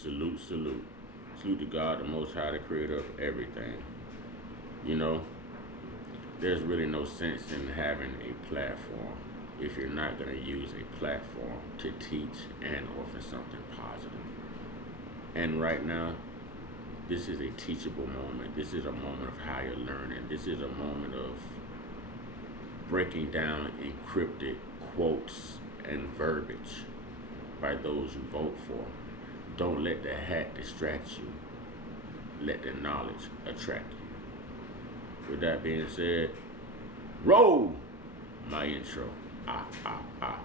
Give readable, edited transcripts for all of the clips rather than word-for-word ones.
Salute, salute. Salute to God, the Most High, the creator of everything. You know, there's really no sense in having a platform if you're not going to use a platform to teach and offer something positive. And right now, this is a teachable moment. This is a moment of higher learning. This is a moment of breaking down encrypted quotes and verbiage by those you vote for. Don't let the hat distract you. Let the knowledge attract you. With that being said, roll my intro. Ah, ah, ah.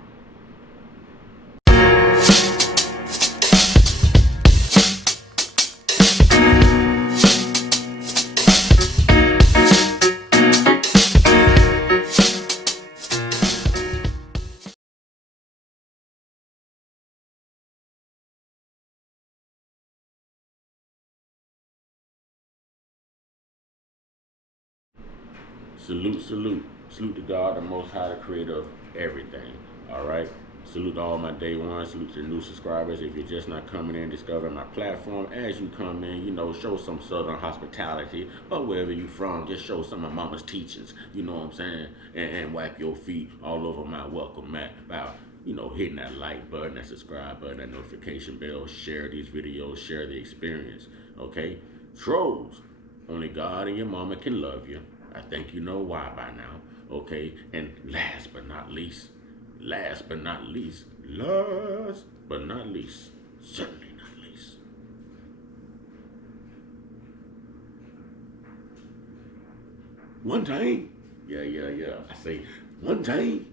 Salute, salute. Salute to God, the Most High, the creator of everything. All right? Salute to all my day ones. Salute to the new subscribers. If you're just not coming in, discovering my platform, as you come in, show some southern hospitality. Or wherever you from, just show some of mama's teachings. You know what I'm saying? And wipe your feet all over my welcome mat by hitting that like button, that subscribe button, that notification bell, share these videos, share the experience. Okay? Trolls. Only God and your mama can love you. I think you know why by now. Okay? And last but not least, certainly not least, one time, yeah. I say one time,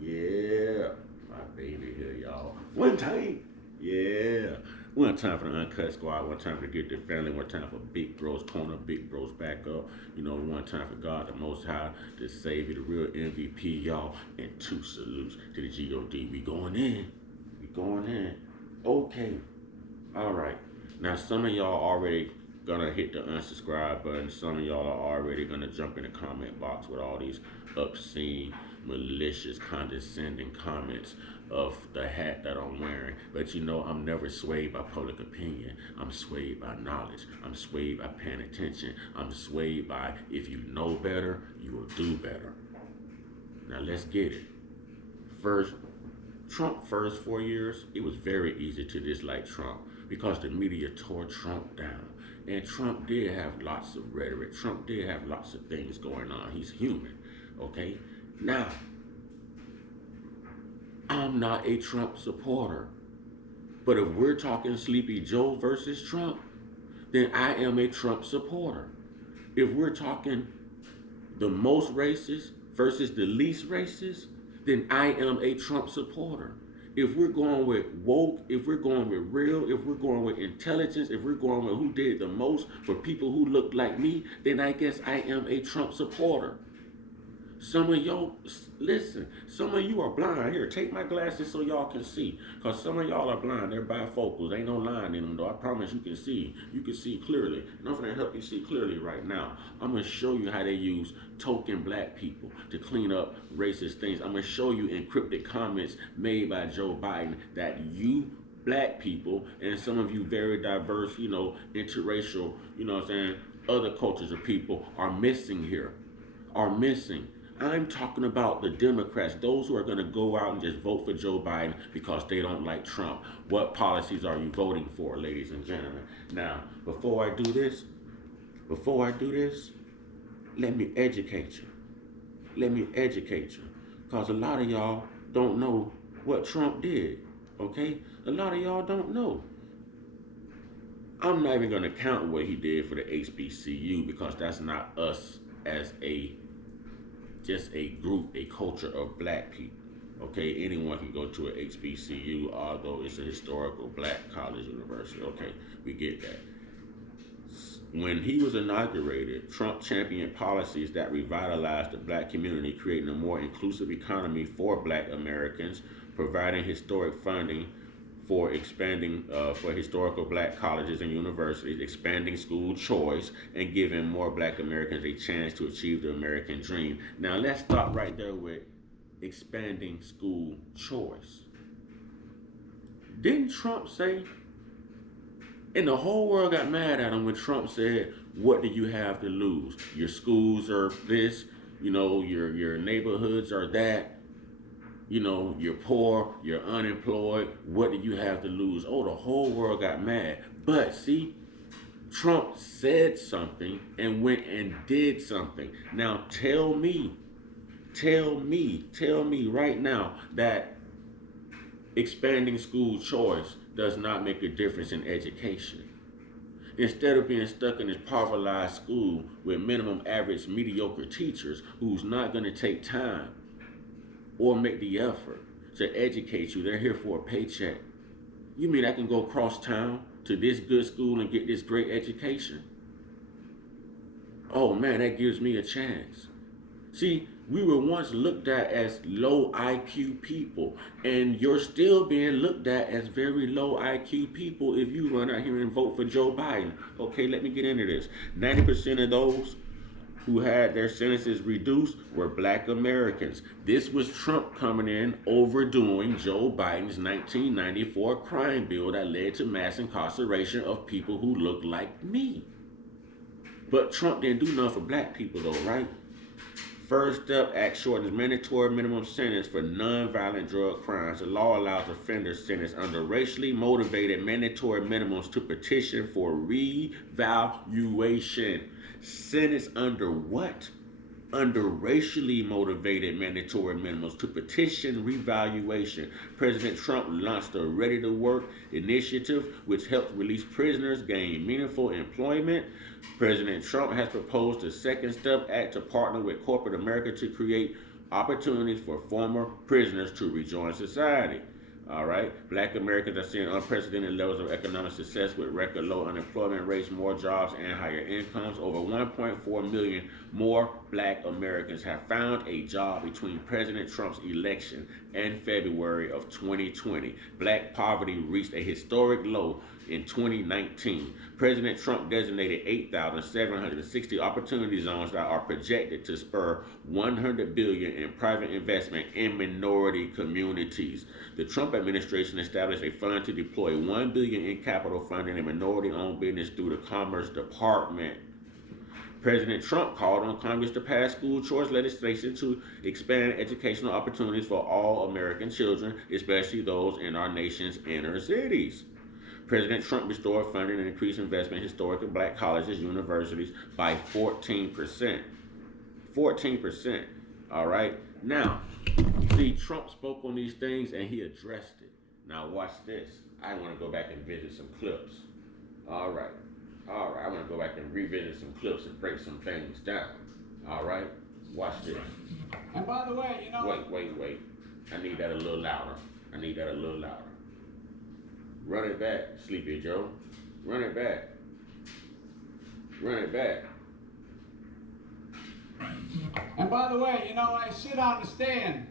yeah, my baby here, y'all. One time, yeah. One time for the Uncut Squad, one time for the Get the Family, one time for Big Bro's Corner, Big Bro's Back Up. One time for God, the Most High, the Savior, the real MVP, y'all. And two salutes to the GOD. We going in. We going in. Okay. All right. Now, some of y'all already gonna hit the unsubscribe button. Some of y'all are already gonna jump in the comment box with all these obscene, malicious, condescending comments of the hat that I'm wearing. But I'm never swayed by public opinion. I'm swayed by knowledge. I'm swayed by paying attention. I'm swayed by if you know better, you will do better. Now let's get it. First, Trump first 4 years, it was very easy to dislike Trump because the media tore Trump down. And Trump did have lots of rhetoric. Trump did have lots of things going on. He's human. Okay? Now, I'm not a Trump supporter. But if we're talking Sleepy Joe versus Trump, then I am a Trump supporter. If we're talking the most racist versus the least racist, then I am a Trump supporter. If we're going with woke, if we're going with real, if we're going with intelligence, if we're going with who did the most for people who look like me, then I guess I am a Trump supporter. Some of y'all, listen, some of you are blind. Here, take my glasses so y'all can see. Because some of y'all are blind. They're bifocals. Ain't no line in them, though. I promise you can see. You can see clearly. And I'm going to help you see clearly right now. I'm going to show you how they use token black people to clean up racist things. I'm going to show you encrypted comments made by Joe Biden that you black people and some of you very diverse, interracial, other cultures of people are missing here. Are missing. I'm talking about the Democrats, those who are going to go out and just vote for Joe Biden because they don't like Trump. What policies are you voting for, ladies and gentlemen? Now, before I do this, let me educate you. Let me educate you. Because a lot of y'all don't know what Trump did. Okay? A lot of y'all don't know. I'm not even going to count what he did for the HBCU because that's not us as just a group, a culture of black people. Okay, anyone can go to a HBCU, although it's a historical black college university. Okay, we get that. When he was inaugurated, Trump championed policies that revitalized the black community, creating a more inclusive economy for black Americans, providing historic funding for expanding for historical black colleges and universities, expanding school choice, and giving more black Americans a chance to achieve the American dream. Now let's start right there with expanding school choice. Didn't Trump say And the whole world got mad at him when Trump said, "What do you have to lose? Your schools are this, your neighborhoods are that, you're poor, you're unemployed. What do you have to lose?" Oh, the whole world got mad. But see, Trump said something and went and did something. Now tell me right now that expanding school choice does not make a difference in education. Instead of being stuck in this pulverized school with minimum average mediocre teachers who's not going to take time or make the effort to educate you, they're here for a paycheck. You mean I can go cross town to this good school and get this great education? Oh man, that gives me a chance. See, we were once looked at as low IQ people, and you're still being looked at as very low IQ people if you run out here and vote for Joe Biden. Okay, let me get into this. 90% of those who had their sentences reduced were black Americans. This was Trump coming in, overdoing Joe Biden's 1994 crime bill that led to mass incarceration of people who looked like me. But Trump didn't do nothing for black people though, right? First up, Act shortens mandatory minimum sentence for non-violent drug crimes. The law allows offenders sentenced under racially motivated mandatory minimums to petition for revaluation. Sentenced under what? Under racially motivated mandatory minimums to petition revaluation. President Trump launched a Ready to Work initiative which helps release prisoners gain meaningful employment. President Trump has proposed a Second Step Act to partner with corporate America to create opportunities for former prisoners to rejoin society. All right. Black Americans are seeing unprecedented levels of economic success with record low unemployment rates, more jobs, and higher incomes. Over 1.4 million more black Americans have found a job between President Trump's election and February of 2020. Black poverty reached a historic low in 2019. President Trump designated 8,760 opportunity zones that are projected to spur $100 billion in private investment in minority communities. The Trump administration established a fund to deploy $1 billion in capital funding in minority-owned business through the Commerce Department. President Trump called on Congress to pass school choice legislation to expand educational opportunities for all American children, especially those in our nation's inner cities. President Trump restored funding and increased investment in historically black colleges, universities by 14%. 14%. All right. Now, see, Trump spoke on these things and he addressed it. Now, watch this. I want to go back and visit some clips. All right. All right. I want to go back and revisit some clips and break some things down. All right. Watch this. And by the way, Wait. I need that a little louder. Run it back, Sleepy Joe. Run it back. And by the way, I sit on the stand,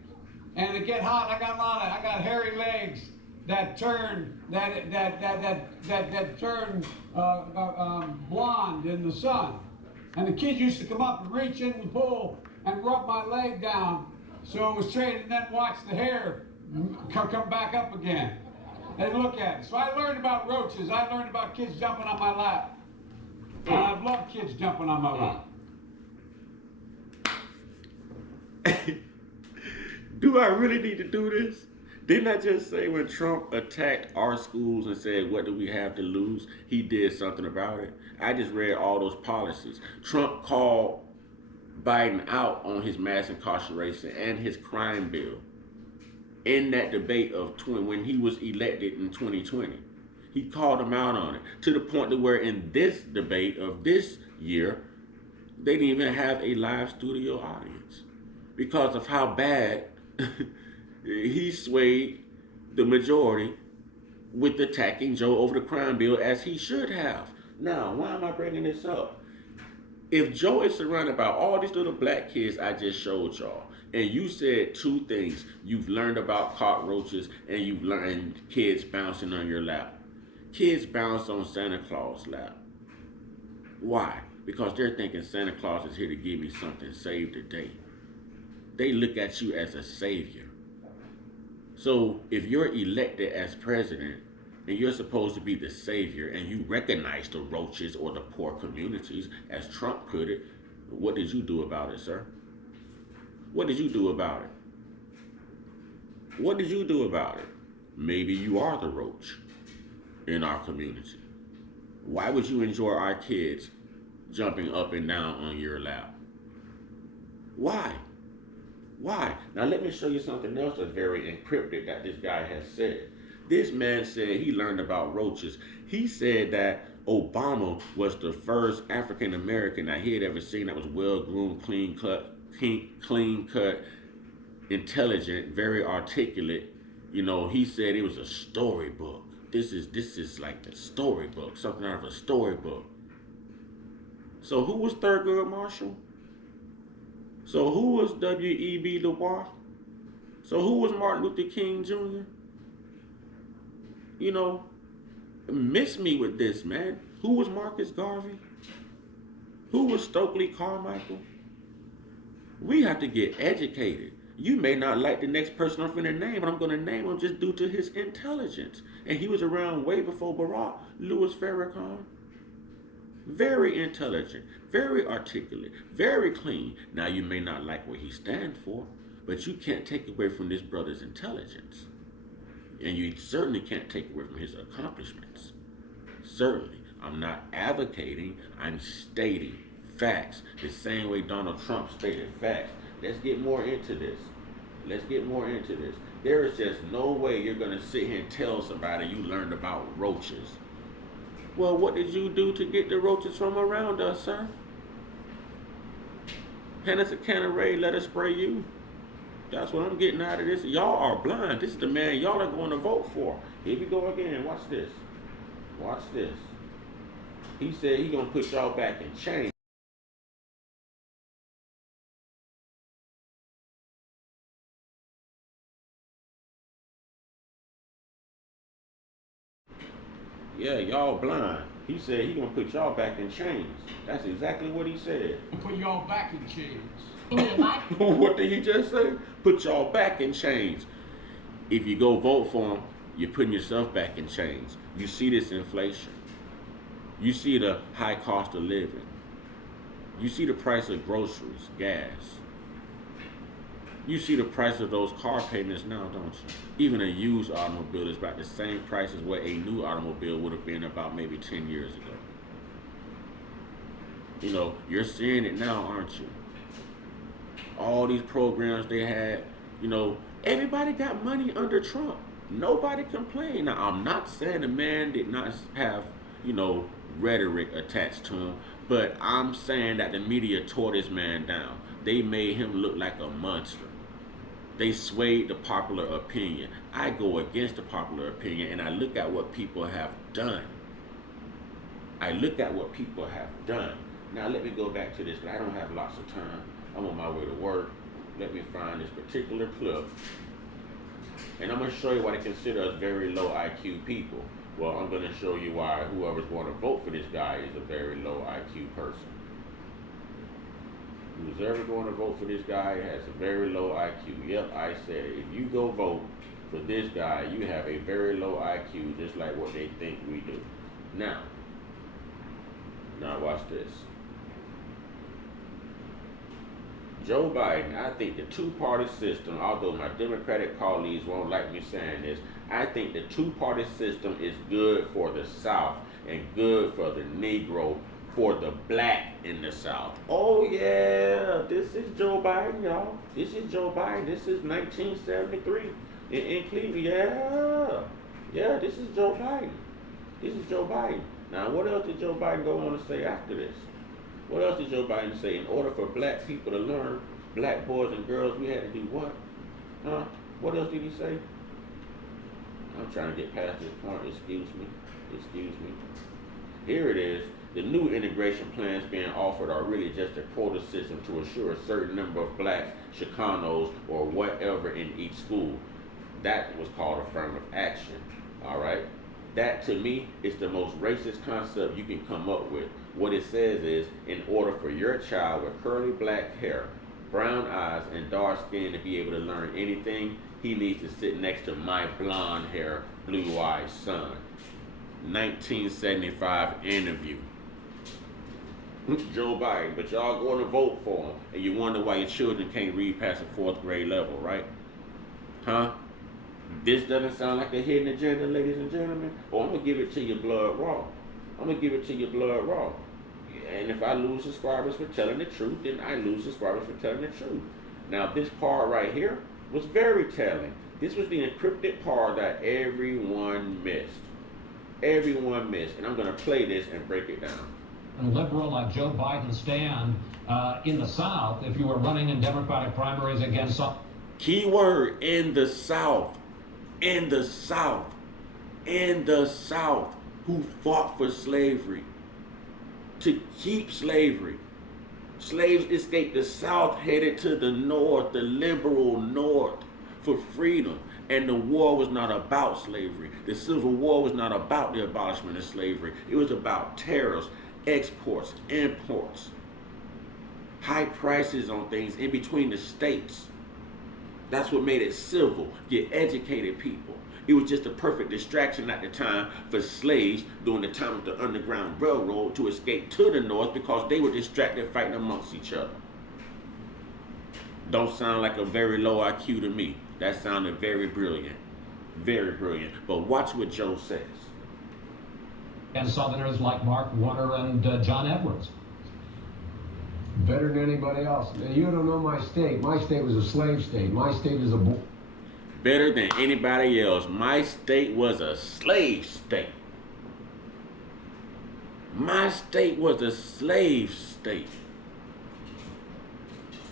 and it get hot. I got hairy legs that turn blonde in the sun. And the kids used to come up and reach in the pool and rub my leg down, so it was straight, and then watch the hair come back up again. They look at it. So I learned about roaches. I learned about kids jumping on my lap. And I've loved kids jumping on my lap. Do I really need to do this? Didn't I just say when Trump attacked our schools and said, what do we have to lose? He did something about it. I just read all those policies. Trump called Biden out on his mass incarceration and his crime bill in that debate of when he was elected in 2020. He called him out on it to the point to where in this debate of this year, they didn't even have a live studio audience because of how bad he swayed the majority with attacking Joe over the crime bill as he should have. Now, why am I bringing this up? If Joe is surrounded by all these little black kids I just showed y'all, and you said two things, you've learned about cockroaches and you've learned kids bouncing on your lap. Kids bounce on Santa Claus' lap. Why? Because they're thinking Santa Claus is here to give me something, save the day. They look at you as a savior. So if you're elected as president, and you're supposed to be the savior, and you recognize the roaches or the poor communities, as Trump put it. What did you do about it, sir? What did you do about it? What did you do about it? Maybe you are the roach in our community. Why would you enjoy our kids jumping up and down on your lap? Why? Why? Now let me show you something else that's very encrypted that this guy has said. This man said he learned about roaches. He said that Obama was the first African American that he had ever seen that was well groomed, clean cut, intelligent, very articulate. You know, he said it was a storybook. This is like the storybook, something out of a storybook. So who was Thurgood Marshall? So who was W.E.B. Du Bois? So who was Martin Luther King Jr.? You know, miss me with this, man. Who was Marcus Garvey? Who was Stokely Carmichael? We have to get educated. You may not like the next person I'm finna name, but I'm gonna name him just due to his intelligence. And he was around way before Barack. Louis Farrakhan. Very intelligent, very articulate, very clean. Now you may not like what he stands for, but you can't take away from this brother's intelligence. And you certainly can't take away from his accomplishments. Certainly. I'm not advocating, I'm stating facts. The same way Donald Trump stated facts. Let's get more into this. Let's get more into this. There is just no way you're going to sit here and tell somebody you learned about roaches. Well, what did you do to get the roaches from around us, sir? Hand us a can of Ray, let us spray you. That's what I'm getting out of this. Y'all are blind. This is the man y'all are going to vote for. Here we go again. Watch this. Watch this. He said he going to put y'all back in chains. Yeah, y'all blind. He said he gonna put y'all back in chains. That's exactly what he said. Put y'all back in chains. What did he just say? Put y'all back in chains. If you go vote for him, you're putting yourself back in chains. You see this inflation. You see the high cost of living. You see the price of groceries, gas. You see the price of those car payments now, don't you? Even a used automobile is about the same price as what a new automobile would have been about maybe 10 years ago. You know, you're seeing it now, aren't you? All these programs they had, you know, everybody got money under Trump. Nobody complained. Now, I'm not saying the man did not have, you know, rhetoric attached to him, but I'm saying that the media tore this man down. They made him look like a monster. They swayed the popular opinion. I go against the popular opinion and I look at what people have done. I look at what people have done. Now let me go back to this, because I don't have lots of time. I'm on my way to work. Let me find this particular clip. And I'm going to show you why they consider us very low IQ people. Well, I'm going to show you why whoever's going to vote for this guy is a very low IQ person. Who's ever going to vote for this guy has a very low IQ. Yep, I said it. If you go vote for this guy, you have a very low IQ, just like what they think we do. Now watch this. Joe Biden, I think the two-party system, although my Democratic colleagues won't like me saying this, I think the two-party system is good for the South and good for the Negro, for the black in the South. Oh yeah, this is Joe Biden, y'all. This is Joe Biden. This is 1973 in Cleveland. Yeah, this is Joe Biden. This is Joe Biden. Now, what else did Joe Biden go on to say after this? What else did Joe Biden say? In order for black people to learn, black boys and girls, we had to do what? Huh? What else did he say? I'm trying to get past this point. Excuse me. Here it is. The new integration plans being offered are really just a quota system to assure a certain number of blacks, Chicanos, or whatever in each school. That was called affirmative action. All right? That, to me, is the most racist concept you can come up with. What it says is, in order for your child with curly black hair, brown eyes, and dark skin to be able to learn anything, he needs to sit next to my blonde hair, blue-eyed son. 1975 interview. Joe Biden, but y'all going to vote for him, and you wonder why your children can't read past the fourth grade level, right? Huh? This doesn't sound like a hidden agenda, ladies and gentlemen. Or I'm gonna give it to you blood raw. I'm gonna give it to you blood raw. And if I lose subscribers for telling the truth, then I lose subscribers for telling the truth. Now this part right here was very telling. This was the encrypted part that everyone missed. Everyone missed. And I'm gonna play this and break it down. A liberal like Joe Biden stand in the South if you were running in Democratic primaries against some. Keyword, in the South. In the South. In the South. Who fought for slavery. To keep slavery. Slaves escaped the South, headed to the North, the liberal North, for freedom. And the war was not about slavery. The Civil War was not about the abolishment of slavery. It was about tariffs, exports, imports, high prices on things in between the states. That's what made it civil, get educated people. It was just a perfect distraction at the time for slaves during the time of the Underground Railroad to escape to the North because they were distracted fighting amongst each other. Don't sound like a very low IQ to me. That sounded very brilliant. Very brilliant. But watch what Joe says. And Southerners like Mark Warner and John Edwards. Better than anybody else. Now, you don't know my state. My state was a slave state. My state is a... Better than anybody else. My state was a slave state. My state was a slave state.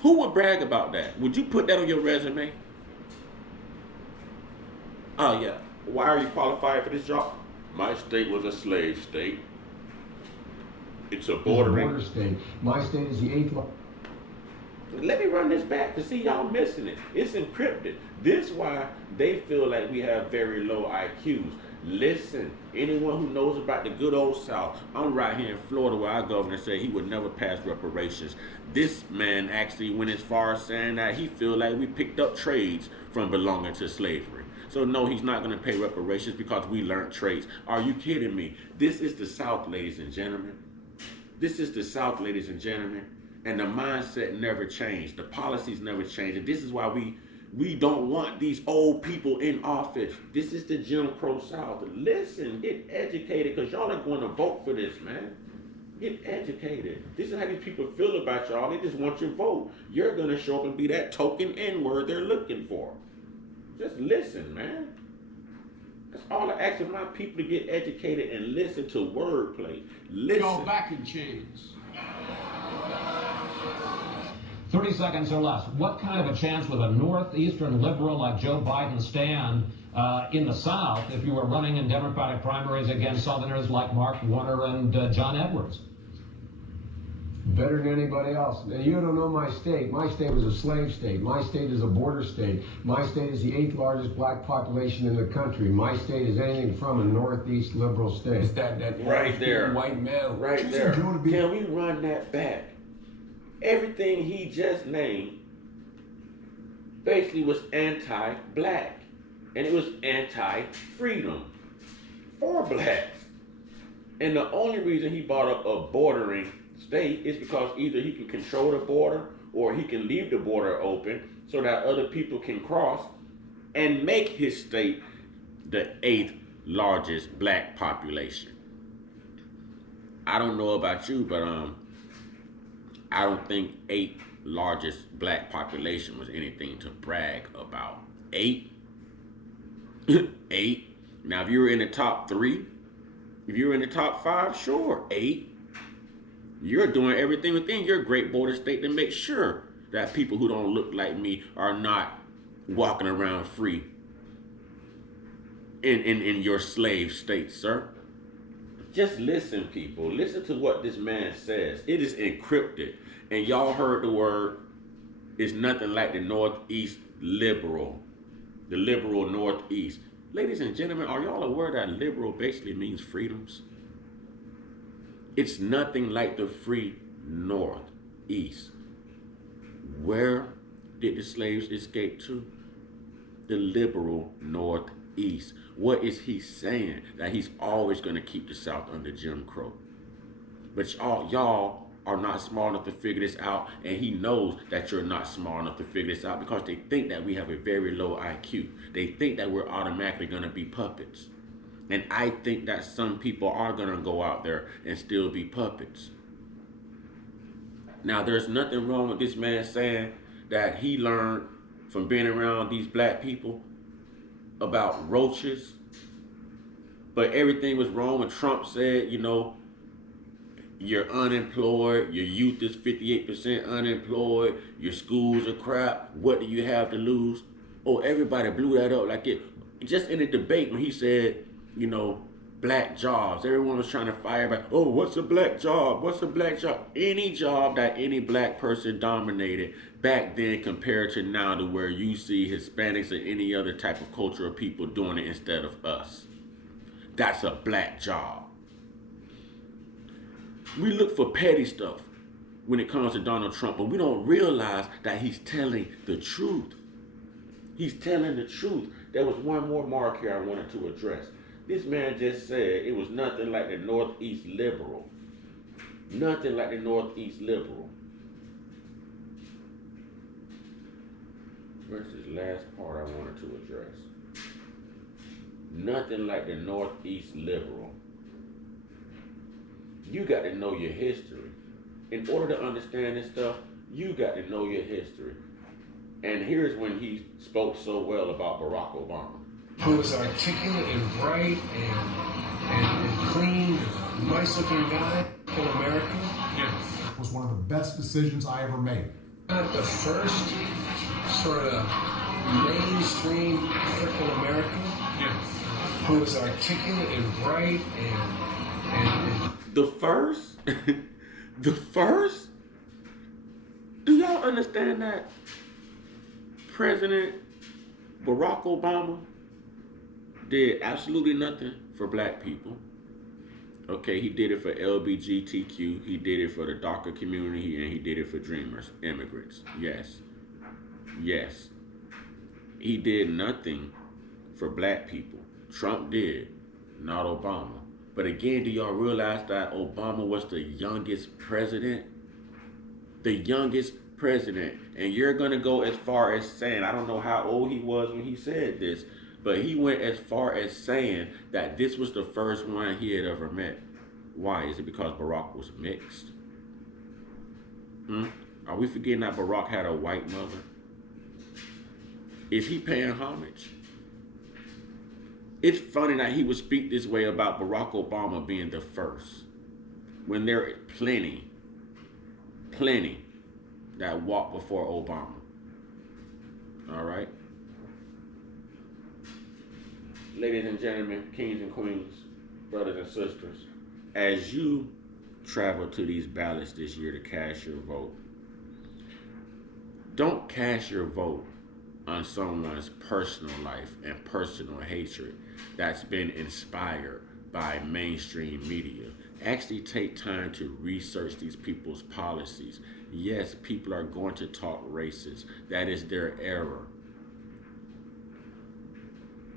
Who would brag about that? Would you put that on your resume? Oh yeah. Why are you qualified for this job? My state was a slave state. It's a border state. My state is the 8th. Let me run this back to see y'all missing it. It's encrypted. This is why they feel like we have very low IQs. Listen, anyone who knows about the good old South, I'm right here in Florida where our governor said he would never pass reparations. This man actually went as far as saying that he feel like we picked up trades from belonging to slavery. So no, he's not going to pay reparations because we learned trades. Are you kidding me? This is the South, ladies and gentlemen. This is the South, ladies and gentlemen. And the mindset never changed. The policies never changed. And this is why we don't want these old people in office. This is the Jim Crow South. Listen, get educated because y'all are going to vote for this, man. Get educated. This is how these people feel about y'all. They just want your vote. You're going to show up and be that token N-word they're looking for. Just listen, man. That's all I ask of my people, to get educated and listen to wordplay. Listen. Go back in chains. 30 seconds or less. What kind of a chance would a northeastern liberal like Joe Biden stand in the South if you were running in Democratic primaries against Southerners like Mark Warner and John Edwards? Better than anybody else. Now, you don't know my state. My state was a slave state. My state is a border state. My state is the 8th largest black population in the country. My state is anything from a northeast liberal state. It's that right there, white male. Right there. Can we run that back? Everything he just named basically was anti-black. And it was anti-freedom for blacks. And the only reason he brought up a bordering state is because either he can control the border or he can leave the border open so that other people can cross and make his state the 8th largest black population. I don't know about you, but I don't think 8th largest black population was anything to brag about. 8? 8. Now if you were in the top 3, if you were in the top 5, sure, 8. You're doing everything within your great border state to make sure that people who don't look like me are not walking around free in your slave state, sir. Just listen, people. Listen to what this man says. It is encrypted. And y'all heard the word, it's nothing like the Northeast liberal. The liberal Northeast. Ladies and gentlemen, are y'all aware that liberal basically means freedoms? It's nothing like the free Northeast. Where did the slaves escape to? The liberal Northeast. Northeast. What is he saying? That he's always going to keep the South under Jim Crow. But y'all are not smart enough to figure this out, and he knows that you're not smart enough to figure this out because they think that we have a very low IQ. They think that we're automatically going to be puppets. And I think that some people are going to go out there and still be puppets. Now, there's nothing wrong with this man saying that he learned from being around these black people about roaches. But everything was wrong when Trump said, you know, you're unemployed, your youth is 58% unemployed, your schools are crap, what do you have to lose? Oh, everybody blew that up like it. Just in the debate when he said, you know, black jobs, everyone was trying to fire back. Oh, what's a black job? What's a black job? Any job that any black person dominated back then compared to now, to where you see Hispanics or any other type of culture of people doing it instead of us. That's a black job. We look for petty stuff when it comes to Donald Trump, but we don't realize that he's telling the truth. He's telling the truth. There was one more mark here I wanted to address. This man just said it was nothing like the Northeast liberal. Nothing like the Northeast liberal. Where's this last part I wanted to address? Nothing like the Northeast liberal. You got to know your history. In order to understand this stuff, you got to know your history. And here's when he spoke so well about Barack Obama. Who was articulate and bright and clean, nice looking guy in America. Yeah. It was one of the best decisions I ever made. Not the first sort of mainstream African American. Yeah. Who was articulate and bright and The first? The first? Do y'all understand that President Barack Obama did absolutely nothing for black people? Okay, he did it for LGBTQ, he did it for the DACA community, and he did it for dreamers, immigrants. Yes. Yes. He did nothing for black people. Trump did, not Obama. But again, do y'all realize that Obama was the youngest president? The youngest president. And you're going to go as far as saying, I don't know how old he was when he said this, but he went as far as saying that this was the first one he had ever met. Why? Is it because Barack was mixed? Are we forgetting that Barack had a white mother? Is he paying homage? It's funny that he would speak this way about Barack Obama being the first, when there are plenty that walked before Obama. All right? Ladies and gentlemen, kings and queens, brothers and sisters, as you travel to these ballots this year to cast your vote, don't cast your vote on someone's personal life and personal hatred that's been inspired by mainstream media. Actually take time to research these people's policies. Yes, people are going to talk racist. That is their error.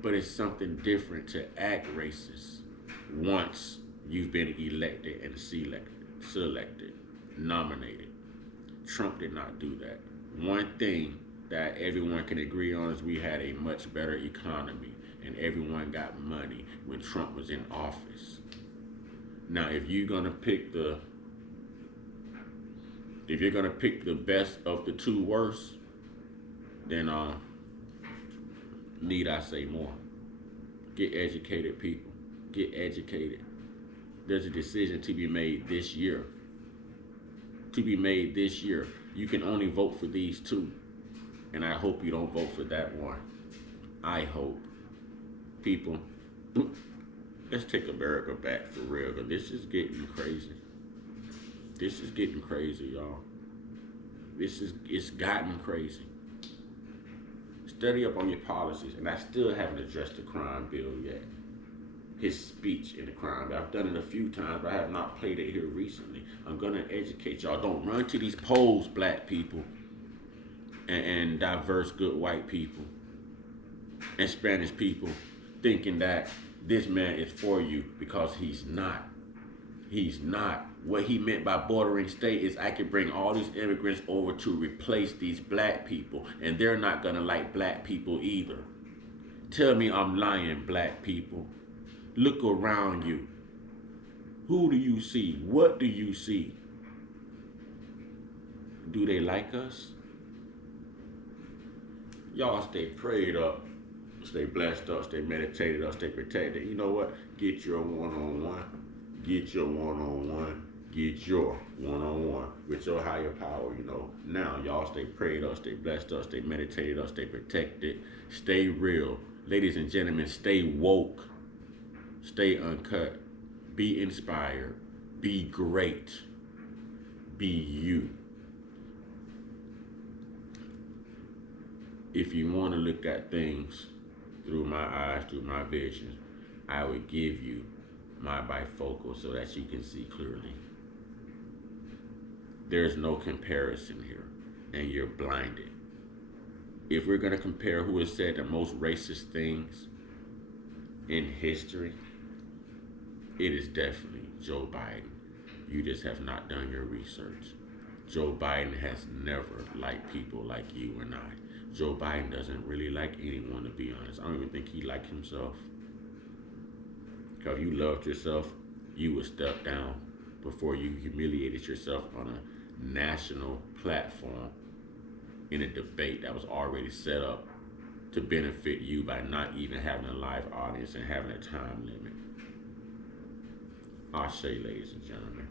But it's something different to act racist once you've been elected and selected, nominated. Trump did not do that. One thing that everyone can agree on is we had a much better economy and everyone got money when Trump was in office. Now, if you're gonna pick the best of the two worst, then need I say more? Get educated, people. Get educated. There's a decision to be made this year. You can only vote for these two. And I hope you don't vote for that one. I hope. People, let's take America back for real, because this is getting crazy. This is getting crazy, y'all. It's gotten crazy. Study up on your policies, and I still haven't addressed the crime bill yet. His speech in the crime bill. I've done it a few times, but I have not played it here recently. I'm gonna educate y'all. Don't run to these polls, black people, and diverse good white people, and Spanish people, thinking that this man is for you, because he's not. He's not. What he meant by bordering state is I could bring all these immigrants over to replace these black people, and they're not gonna like black people either. Tell me I'm lying, black people. Look around you. Who do you see? What do you see? Do they like us? Y'all stay prayed up, stay blessed up, stay meditated up, stay protected. You know what? Get your one-on-one. Get your one-on-one. Get your one-on-one with your higher power, you know. Now, y'all stay prayed up, stay blessed up, stay meditated up, stay protected, stay real. Ladies and gentlemen, stay woke, stay uncut, be inspired, be great, be you. If you want to look at things through my eyes, through my vision, I would give you my bifocal so that you can see clearly. There's no comparison here, and you're blinded. If we're going to compare who has said the most racist things in history, it is definitely Joe Biden. You just have not done your research. Joe Biden has never liked people like you and I. Joe Biden doesn't really like anyone, to be honest. I don't even think he likes himself. Because if you loved yourself, you would step down before you humiliated yourself on a national platform in a debate that was already set up to benefit you by not even having a live audience and having a time limit. Ashe, ladies and gentlemen.